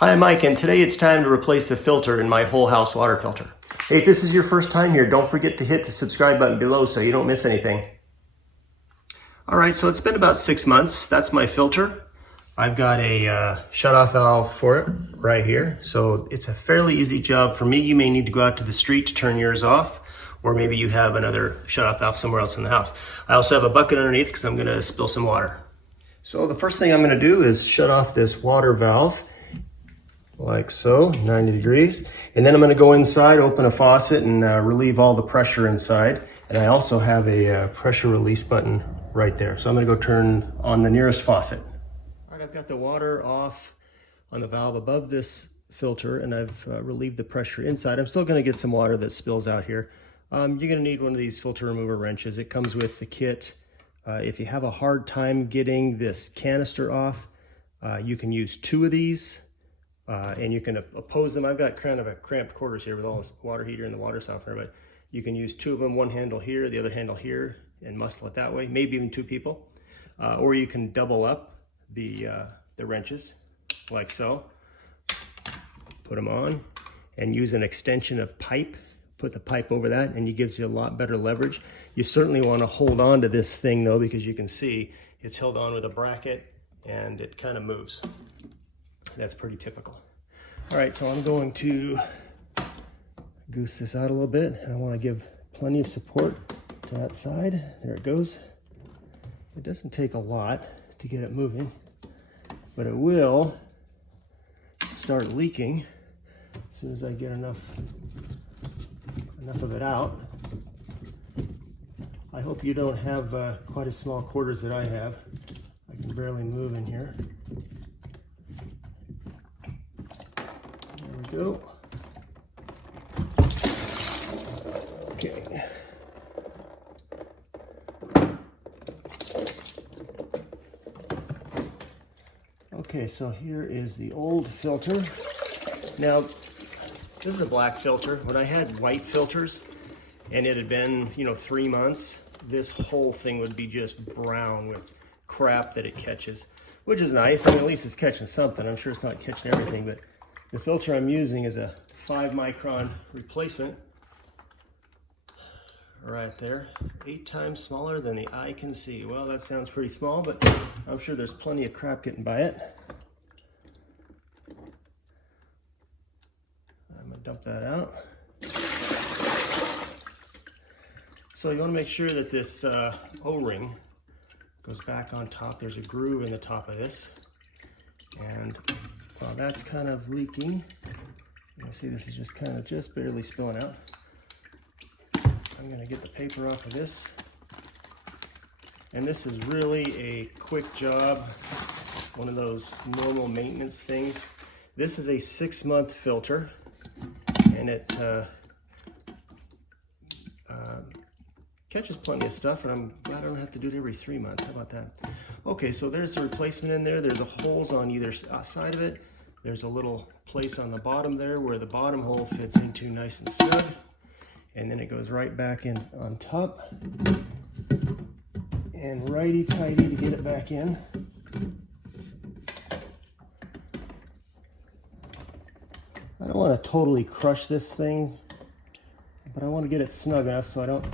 Hi, I'm Mike, and today it's time to replace the filter in my whole house water filter. Hey, if this is your first time here, don't forget to hit the subscribe button below so you don't miss anything. All right, so it's been about 6 months. That's my filter. I've got a shut-off valve for it right here. So it's a fairly easy job for me. You may need to go out to the street to turn yours off, or maybe you have another shut-off valve somewhere else in the house. I also have a bucket underneath because I'm gonna spill some water. So the first thing I'm gonna do is shut off this water valve, like so, 90 degrees. And then I'm gonna go inside, open a faucet, and relieve all the pressure inside. And I also have a pressure release button right there. So I'm gonna go turn on the nearest faucet. All right, I've got the water off on the valve above this filter, and I've relieved the pressure inside. I'm still gonna get some water that spills out here. You're gonna need one of these filter remover wrenches. It comes with the kit. If you have a hard time getting this canister off, you can use 2 of these. And you can oppose them. I've got kind of a cramped quarters here with all this water heater and the water softener, but you can use 2 of them, one handle here, the other handle here, and muscle it that way, maybe even 2 people. Or you can double up the wrenches, like so. Put them on and use an extension of pipe. Put the pipe over that and it gives you a lot better leverage. You certainly want to hold on to this thing though, because you can see it's held on with a bracket and it kind of moves. That's pretty typical. All right, so I'm going to goose this out a little bit, and I want to give plenty of support to that side. There it goes. It doesn't take a lot to get it moving, but it will start leaking as soon as I get enough of it out. I hope you don't have quite as small quarters that I have. I can barely move in here. Go. Okay. Okay, so here is the old filter. Now, this is a black filter. When I had white filters and it had been, 3 months, this whole thing would be just brown with crap that it catches, which is nice. I mean, at least it's catching something. I'm sure it's not catching everything, but the filter I'm using is a 5 micron replacement. Right there, 8 times smaller than the eye can see. Well, that sounds pretty small, but I'm sure there's plenty of crap getting by it. I'm gonna dump that out. So you wanna make sure that this O-ring goes back on top. There's a groove in the top of this. And while that's kind of leaking, you can see this is just barely spilling out. I'm gonna get the paper off of this. And this is really a quick job, one of those normal maintenance things. This is a 6-month filter, and it catches plenty of stuff, and I'm glad I don't have to do it every 3 months. How about that? Okay, so there's the replacement in there. There's holes on either side of it. There's a little place on the bottom there where the bottom hole fits into nice and snug. And then it goes right back in on top. And righty-tighty to get it back in. I don't want to totally crush this thing, but I want to get it snug enough so I don't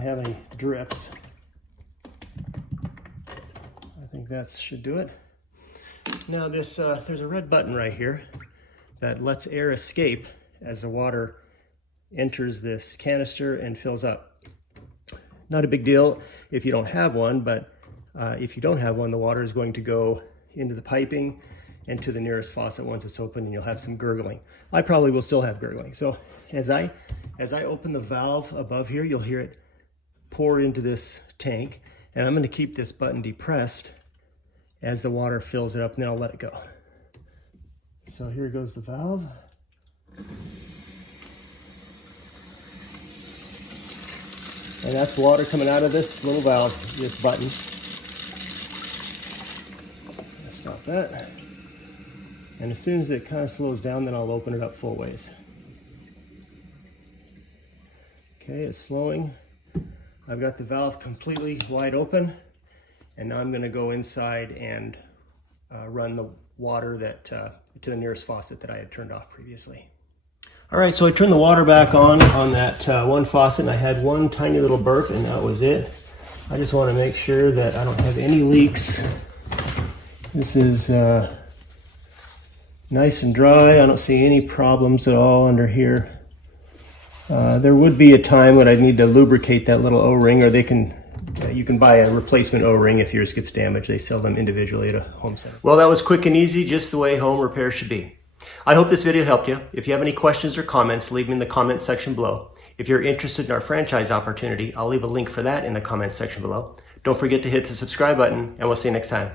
have any drips. I think that should do it. Now there's a red button right here that lets air escape as the water enters this canister and fills up. Not a big deal if you don't have one, but if you don't have one, the water is going to go into the piping and to the nearest faucet once it's open, and you'll have some gurgling. I probably will still have gurgling. So as I open the valve above here, you'll hear it pour into this tank, and I'm going to keep this button depressed as the water fills it up, and then I'll let it go. So here goes the valve. And that's water coming out of this little valve, this button. Stop that. And as soon as it kind of slows down, then I'll open it up full ways. Okay, it's slowing. I've got the valve completely wide open, and now I'm going to go inside and run the water that to the nearest faucet that I had turned off previously. All right, so I turned the water back on that one faucet, and I had one tiny little burp, and that was it. I just want to make sure that I don't have any leaks. This is nice and dry. I don't see any problems at all under here. There would be a time when I'd need to lubricate that little O-ring, or you can buy a replacement O-ring if yours gets damaged. They sell them individually at a home center. Well, that was quick and easy, just the way home repair should be. I hope this video helped you. If you have any questions or comments, leave them in the comment section below. If you're interested in our franchise opportunity, I'll leave a link for that in the comments section below. Don't forget to hit the subscribe button, and we'll see you next time.